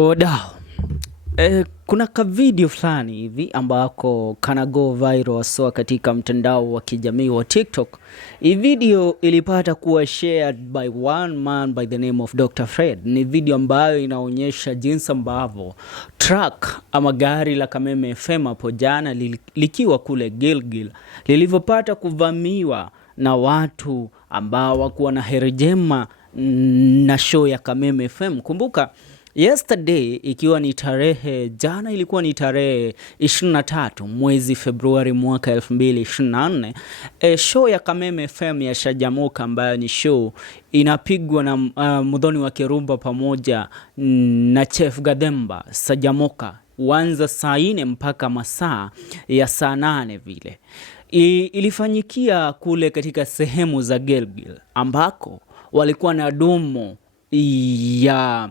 Wadau, kuna ka video fulani hivi ambako kana go viral haswa katika mtandao wa kijamii wa TikTok. Hii video ilipata kuwa shared by one man by the name of Dr. Fred. Ni video ambayo inaonyesha jinsi ambavyo truck ama gari la KAMEMEFM hapo jana likiwa kule Gilgil lilivyopata kuvamiwa na watu ambao wakuwa na heri njema na show ya KAMEMEFM. Kumbuka yesterday ikiwa ni tarehe jana ilikuwa ni tarehe 23 mwezi Februari mwaka 2024, show ya KAMEMEFM ya Shajamoka ambayo ni show inapigwa na Muthoni wa Kirumba pamoja na Chef Gademba Sajamoka, huanza saa 4 mpaka masaa ya saa 8 vile. Ilifanyikia kule katika sehemu za Gilgil ambako walikuwa na domo ya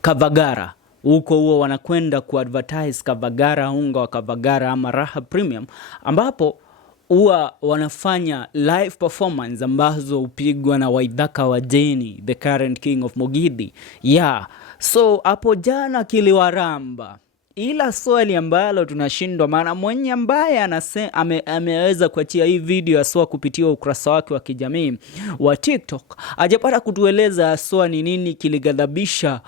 Kavagara. Huko huo wanakwenda kuadvertise Kavagara, unga wa Kavagara ama Raha Premium, ambapo huwa wanafanya live performance ambazo upigwa na Waithaka wa Jeni, the current king of Mogidi. So hapo jana kiliwaramba. Ila swali ambalo tunashindwa, maana mwenye ambaye ameweza kuachia hii video aswa kupitia ukurasa wake wa kijamii wa TikTok hajapata kutueleza aswa ni nini kiligadhabisha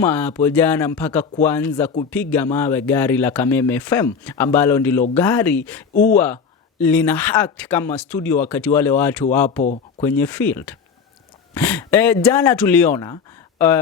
hapo jana mpaka kuanza kupiga mawe gari la KAMEMEFM ambalo ndilo gari huwa lina act kama studio wakati wale watu wapo kwenye field. Jana tuliona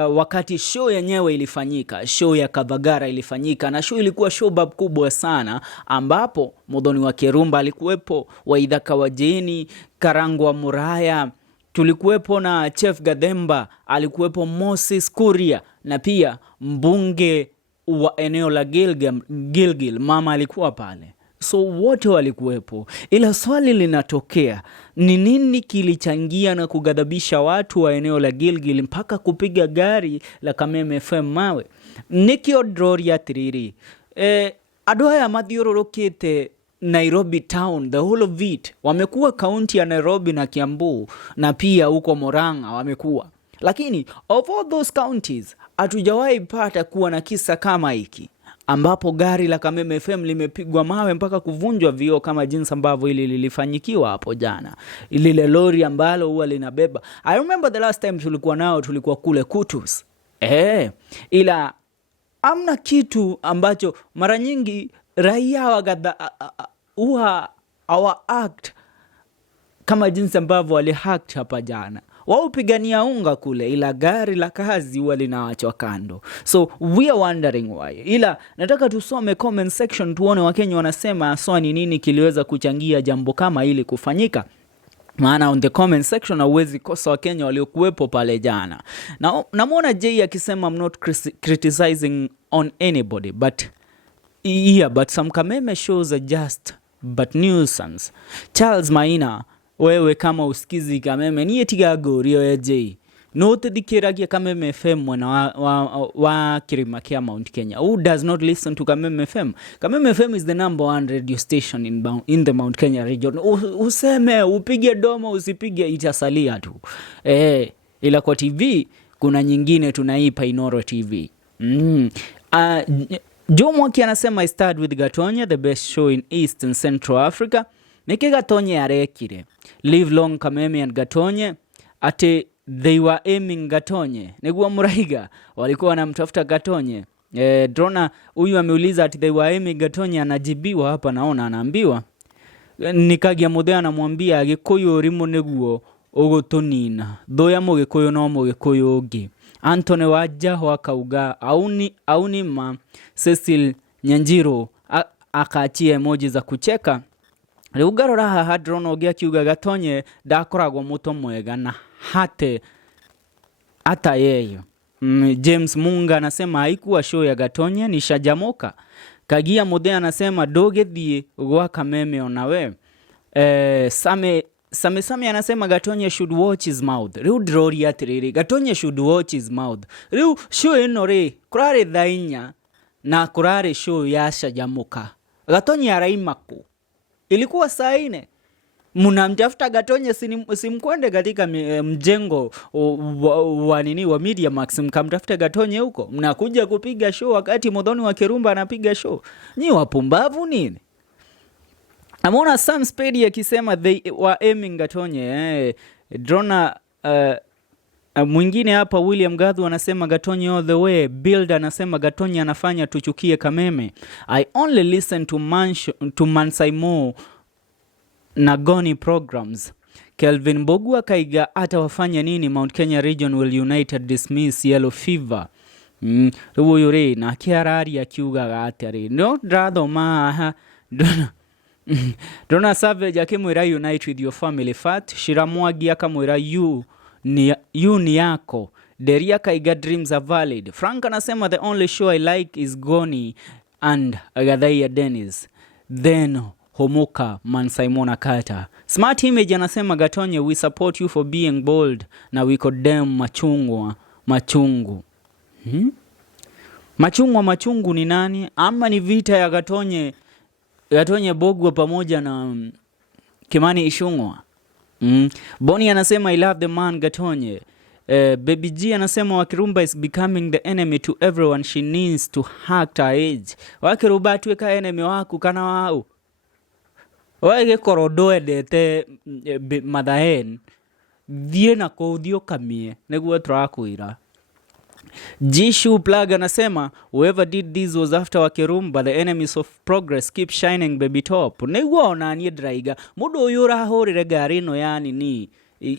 wakati show yenyewe ilifanyika, show ya Kavagara ilifanyika, na show ilikuwa show bab kubwa sana, ambapo Muthoni wa Kirumba alikuwepo, Waithaka wa Jeni, Karangu wa Muraya, tulikuwepo na Chef Gademba, alikuwepo Moses Kuria, na pia mbunge wa eneo la Gilgil mama alikuwa pale. So wote walikuwepo. Ila swali linatokea, ni nini kilichangia na kugadhabisha watu wa eneo la Gilgil mpaka kupiga gari la KAMEMEFM mawe? Nikio drori atiriri, adoya mathiororokete Nairobi town, the whole of it. Wamekuwa county ya Nairobi na Kiambu, na pia huko Murang'a wamekuwa. Lakini of all those counties hatujawahi pata kuwa na kisa kama hiki, ambapo gari la KAMEMEFM limepigwa mawe mpaka kuvunjwa vioo kama jinsi ambavyo ili lilifanyikiwa hapo jana. Lile lori ambalo huwa linabeba. I remember the last time tulikuwa kule Kutus. Ila amna kitu ambacho mara nyingi raia huwa act kama jinsi ambavyo wali act hapa jana. Wao pigania unga kule, ila gari la kazi huwa linaachwa kando. So we are wondering why. Ila nataka tusome comment section tuone Wakenya wanasema aswa ni nini kiliweza kuchangia jambo kama hili kufanyika. Maana on the comment section hauwezi kosa Wakenya waliokuwepo pale jana. Namuona Jay akisema I'm not criticizing on anybody, but some Kameme shows are just but nuisance. Charles Maina, wewe kama usikizi Kameme niye tigago rio ya Jay, note dikiragia KAMEMEFM mwana wa Kirima kia Mount Kenya. Who does not listen to KAMEMEFM? KAMEMEFM is the number 1 radio station in the Mount Kenya region. Useme upige domo usipige itasalia tu. Ila kwa TV kuna nyingine tunaipa Inoro TV. Jomwaki anasema I start with Gatonye, the best show in East and Central Africa. Niki Gatonye arekire. Live long Kameme and Gatonye. Ate they were aiming Gatonye. Negua Maiga walikuwa wanamtafuta Gatonye. Drona huyu ameuliza ati they were aiming Gatonye, anajibiwa hapa naona anaambiwa. Nikagia Muthoni anamwambia Gikuyu rimo neguo ugutunina. Thoya Mugikuyu no Mugikuyu ungi. Antone waja wakauga auni ma Cecil Nyanjiro akaachia emoji za kucheka. Riugaro raha hadrono gia kiuga Gatonye dakoragwo muto mwega na hata yeyo. James Munga anasema haikuwa show ya Gatonye ni Shajamoka. Kagia Muthoni anasema dogethie gwa Kameme onawe. Same anasema Gatonye should watch his mouth. Riu drori atiriri, Gatonye should watch his mouth. Riu show ino ri kurare thainya na kurare show ya Shajamoka. Gatonye araimaku. Ilikuwa saa 4. Mnamtafuta Gatonye, simkwende katika mjengo wa Media Max mkamtafuta Gatonye huko. Mnakuja kupiga show wakati Muthoni wa Kirumba anapiga show. Nyi wapumbavu nini? Amona Sam Spade akisema they were aiming Gatonye. Drona mwingine hapa William Gadhu anasema Gatonye all the way. Build anasema Gatonye anafanya tuchukie Kameme. I only listen to Mansaimo Nagoni programs. Kelvin Mbogua Kaiga atawafanya nini? Mount Kenya region will united dismiss yellow fever. Rubu yure na kiarari akiuga atari. No drado ma Dona Savage akimwira unite with your family fat. Shiramwagi akamwira you ni yako. Deria Kaiga dreams are valid. Frank anasema the only show I like is Goni and Agadhaya Dennis. Then Homoka Mansaimona Kata. Smart Image anasema Gatonye we support you for being bold na we condemn machungu. Machungu ni nani? Ama ni vita ya Gatonye Bogwa pamoja na Kimani Ichung'wa. Boni anasema I love the man Gatonye. Baby G anasema Wakirumba is becoming the enemy to everyone. She needs to hack her age. Wakirumba tuweka enemy waku kana wao. Wage korodoe dete madhaen dhie na koudhio kamie neguwa trakuira. Jishu Plug anasema whoever did this was after Wakirumba. The enemies of progress keep shining baby top. Neguwa onanie draiga mudo yura horire garino yani ni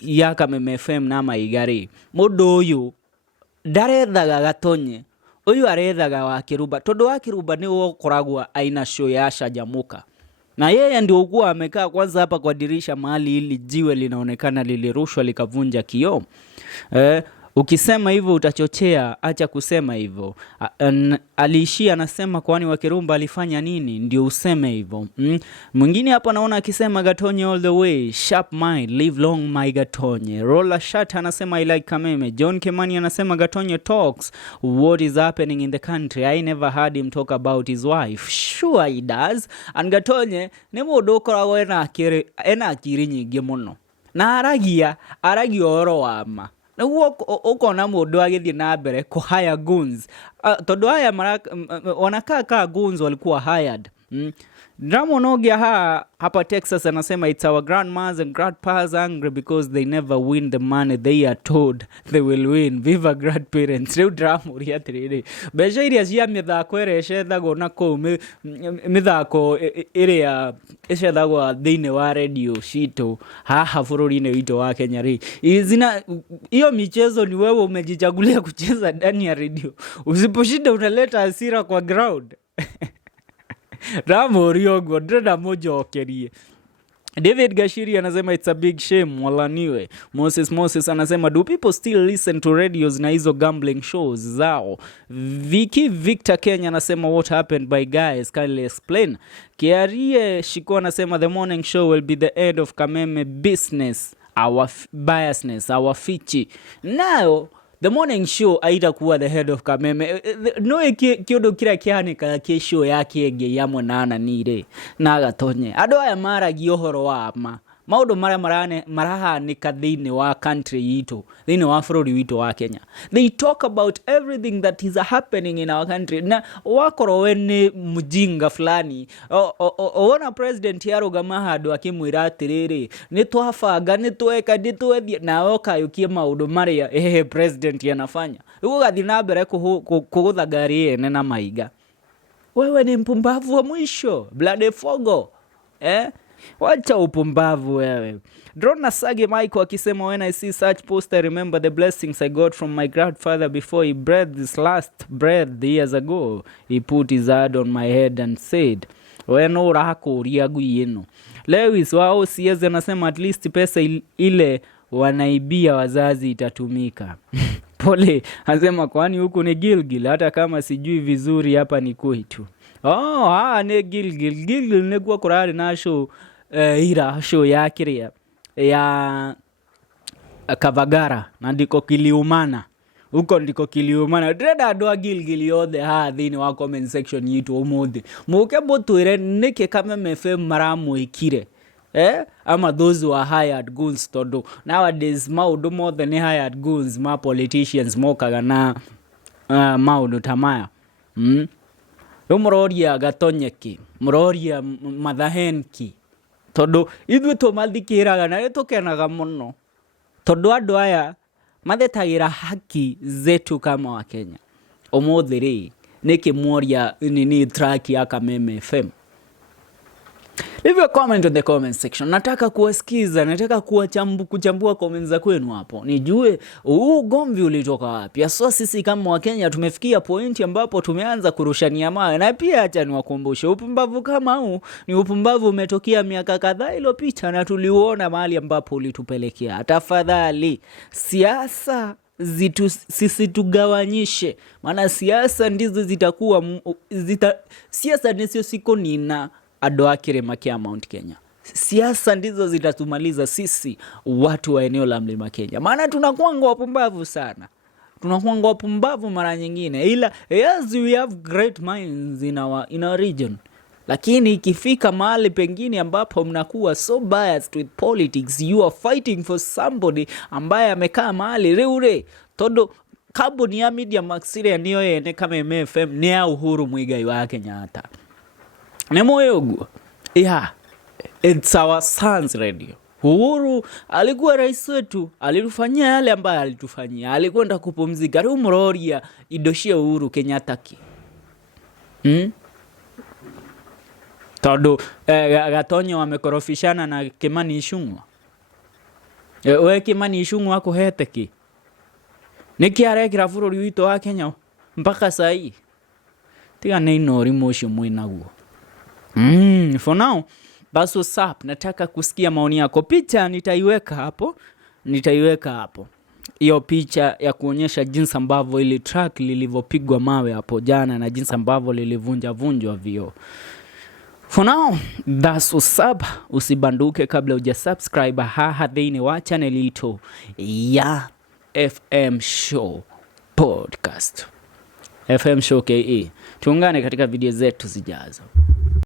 ya KAMEMEFM na Maigari. Mudo yu darethaga Gatonye uyu arethaga Wakirumba todo Wakirumba ni wokoragwa aina show ya shajamuka. Na yeye ndio ukuwa amekaa kwanza hapa kwa dirisha mahali ili jiwe linaonekana lilirushwa likavunja kioo. Ukisema hivyo utachochea, acha kusema hivyo. Aliishia anasema kwani Wakirumba alifanya nini ndio useme hivyo. Mwingine hapa naona akisema Gatonye all the way, sharp mind, live long my Gatonye. Roller Shot anasema I like Kameme. John Kimani anasema Gatonye talks what is happening in the country. I never heard him talk about his wife. Sure he does. And Gatonye ni mundu ukoragwo ena akiri nyingi muno. Na aragia oro wama. Na ukona mundu agithie na mbere ku hire goons. Tondu haya wanakaa goons walikuwa hired. Dramonogia hapa Texas anasema it's our grandmas and grandpas angry because they never win the money they are told they will win. Viva grandparents. Reu dramoria tiriri. Beja iria cia mithako ecethagwo na kou mithako iria ecethagwo thiini wa radio cito haha bururi-ini witũ wa Kenya ri. Hiyo michezo ni wewe umejichagulia kucheza ndani ya radio. Usiposhinda unaleta hasira kwa ground. Ramoriogo dreda mojokerie. David Gashiri anasema it's a big shame walaniwe. Moses anasema do people still listen to radios na hizo gambling shows zao? Victor Kenya anasema what happened by guys kindly explain. Kiarie Shiko anasema the morning show will be the end of Kameme business, our biasness, our fichi. Now the morning show aitakuwa the head of Kameme. No kiodo kira kianika kesho yake ege ya mwanana nire na Gatonye. Ado aya maragi ohoro wa ama. Maudo maraha nika thini wa country yito. Thini wa bururi wito wa Kenya. They talk about everything that is happening in our country. Na wakoro wene mujinga fulani. Wana president yaruga mahado akimwira atiriri. Nitwafaga nitweka nitwethie na oka yukie maudo maria president yanafanya. Ugathi na mbere kugutha gari ene na Maiga. Wewe ni mpumbavu wa mwisho. Bloody fogo. Wacha upumbavu wewe. Drona Sage Michael akisema when I see such post I remember the blessings I got from my grandfather before he breathed his last breath years ago. He put his hand on my head and said, weno urahakuria guyeno. Lewis wao siwezi anasema at least pesa ile wanaibia wazazi itatumika. Pole anasema kwani huku ni Gilgil hata kama sijui vizuri hapa ni kwetu. Ne Gilgil negwa kurari na show ira show ya kiria ya Kavagara na ndiko kiliumana huko ndiko kiliumana dreda ado Gilgil yothe thini wa comment section yitu umuthi muke botwire nike KAMEMEFM maramu ikire ama those who are hired goons todo nowadays maundu mothe ni hired goons ma politicians mokaga na maundu tamaya muroria Gatonye ki muroria Mathahen ki todo ithuĩ tũmathikĩraga na nĩtũkenaga mũno tondũ andũ aya mathetagĩra haki zetu kama wa Kenya. Ũmũthĩ rĩ nikĩmuoria nini track ya Kameme FM. Leave a comment in the comment section. Nataka kuwasikiza, nataka kuchambua comments za kwenu hapo. Nijue ugomvi ulitoka wapi. So sisi kama wa Kenya tumefikia pointi ambapo tumeanza kurushania mawe. Na pia acha niwakumbushe upumbavu kama huu ni upumbavu umetokea miaka kadhaa iliyopita na tuliuona mahali ambapo ulitupelekea. Tafadhali siasa sisi tugawanyishe, maana siasa ndizo zitakuwa siasa ndizo siko nina adoa kirema kia Mount Kenya. Siasa ndizo zitatumaliza sisi watu wa eneo la Mlima Kenya. Maana tunakuanga wapumbavu sana. Tunakuanga wapumbavu mara nyingine. Ila yes, we have great minds in our region. Lakini ikifika mahali pengine ambapo mnakuwa so biased with politics, you are fighting for somebody ambaye amekaa mahali reure. Todo kaboni ya media maxire niyo yene KAMEMEFM ni ya Uhuru Maiga wa Kenyatta. Nemoyogu. Yeah, it's our son's radio. Uhuru alikuwa rais wetu, alitufanyia yale ambaye alitufanyia. Alikwenda kupumzika. Muroria idoshia Uhuru Kenyatta ki. Todo Gatonye wamekorofishana na Kimani ICHUNGWA. We Kimani ICHUNGWA wako hete ki. Niki arekira bũrũri witũ wa Kenya mpaka sai. Tiga neinori moshi mwinaguo. For now, that's what's up. Nataka kusikia maoni yako. Picha nitaiweka hapo. Hiyo picha ya kuonyesha jinsi ambavyo ile track lilivyopigwa mawe hapo jana na jinsi ambavyo lilivunjwa vioo. For now, that's what's up. Usibanduke kabla hujasubscribe thini wa channel yetu ya FM Show Podcast. FM Show KE. Tuungane katika video zetu zijazo.